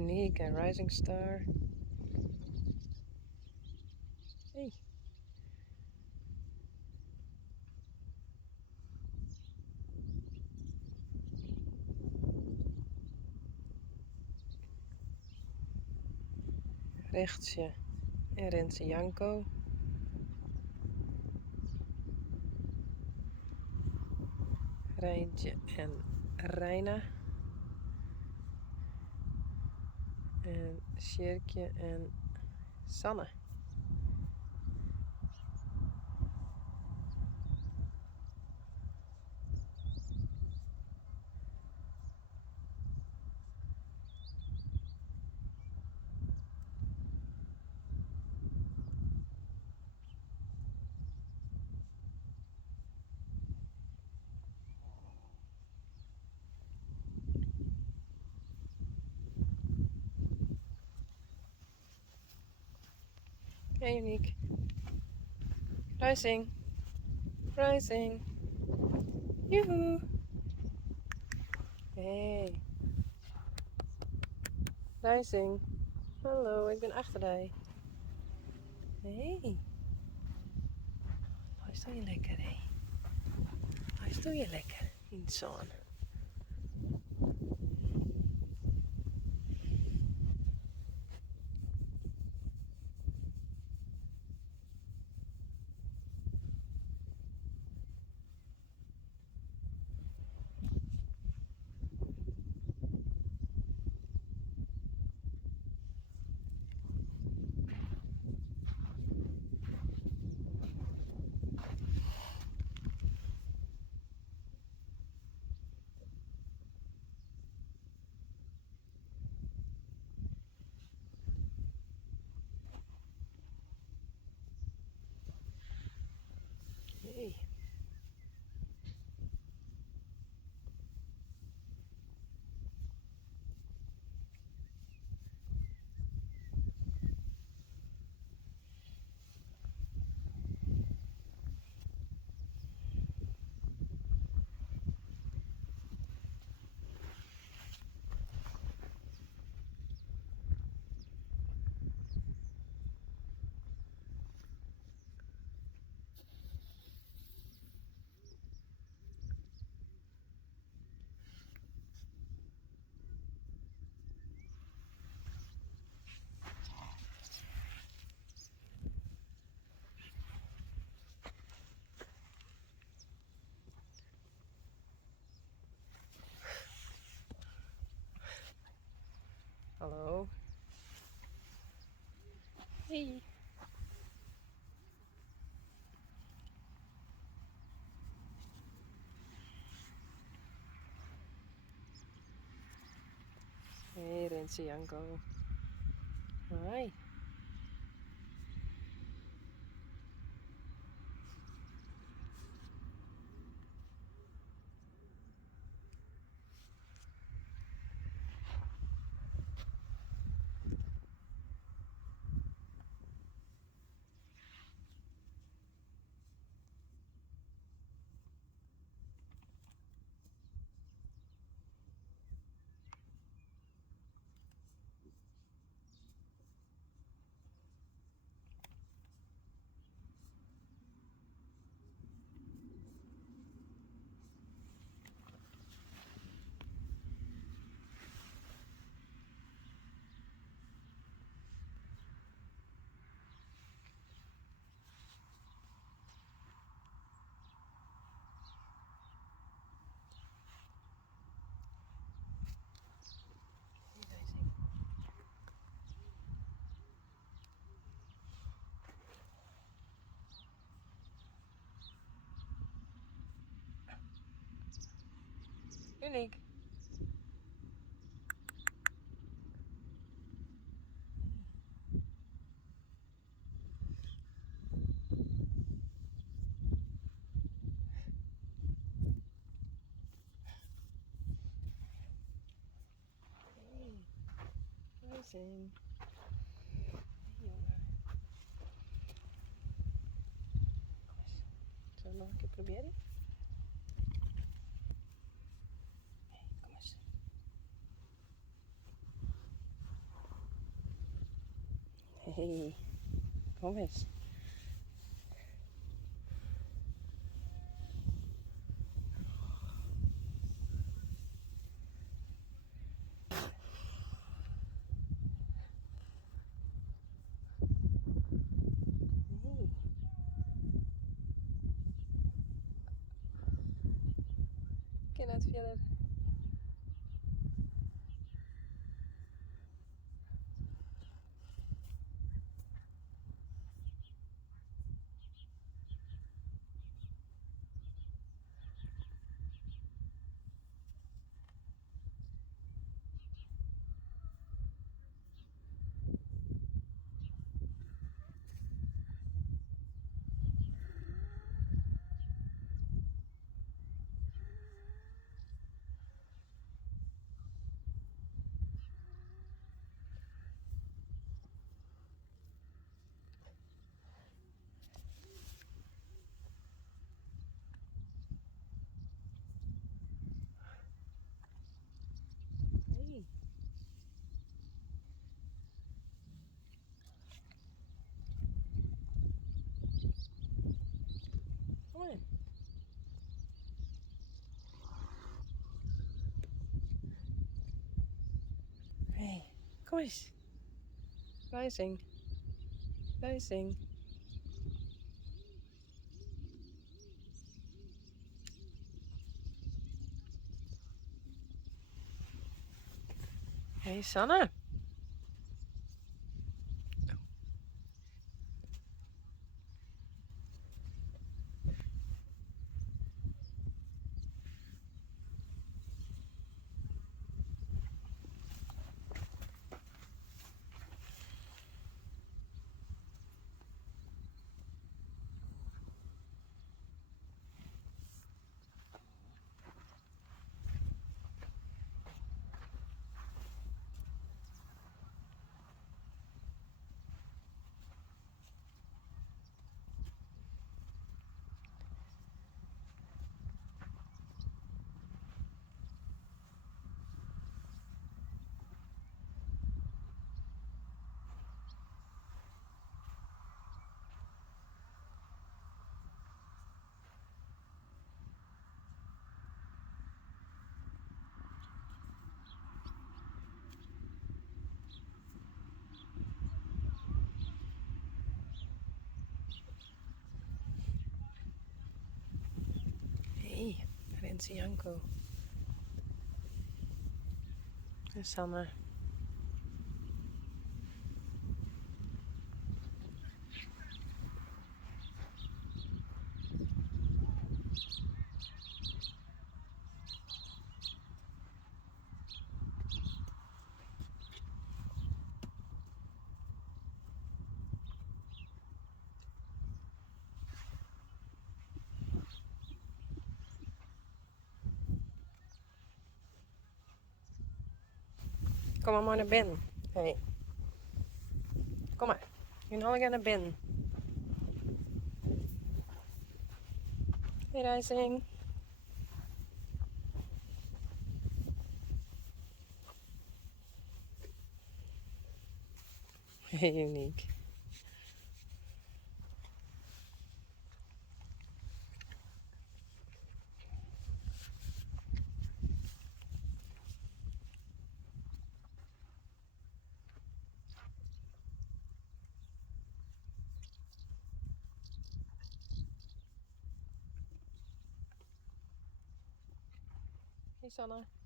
Unique en Rising Star. Hey. Rechtsje en Renze Janko. Rijntje en Reina. En Sjerkje en Sanne. Hey Unique. Rising. Rising. Joehoe. Hey. Rising. Hallo, ik ben Achterij. Hey. Wat doe je lekker, hé? Wat doe je lekker in de zon? Hey. Hallo. Hey. Hey Renze Janko. Hi. Unique. Hey. Rising. Hey jongen. Kom eens. Zullen we nog een keer proberen? Hey, kom eens. Hey, kom eens. Hey. Ken uit verder. Hey. Kom maar. Hey, kom eens. Rising. Rising. Hey, Sanne. Hey, Renzi Janko. En Sanne. Kom maar naar binnen. Hey. Kom maar. Jullie gaan naar binnen. Hey, Rising. Hey, Unique. Hey, Sanne.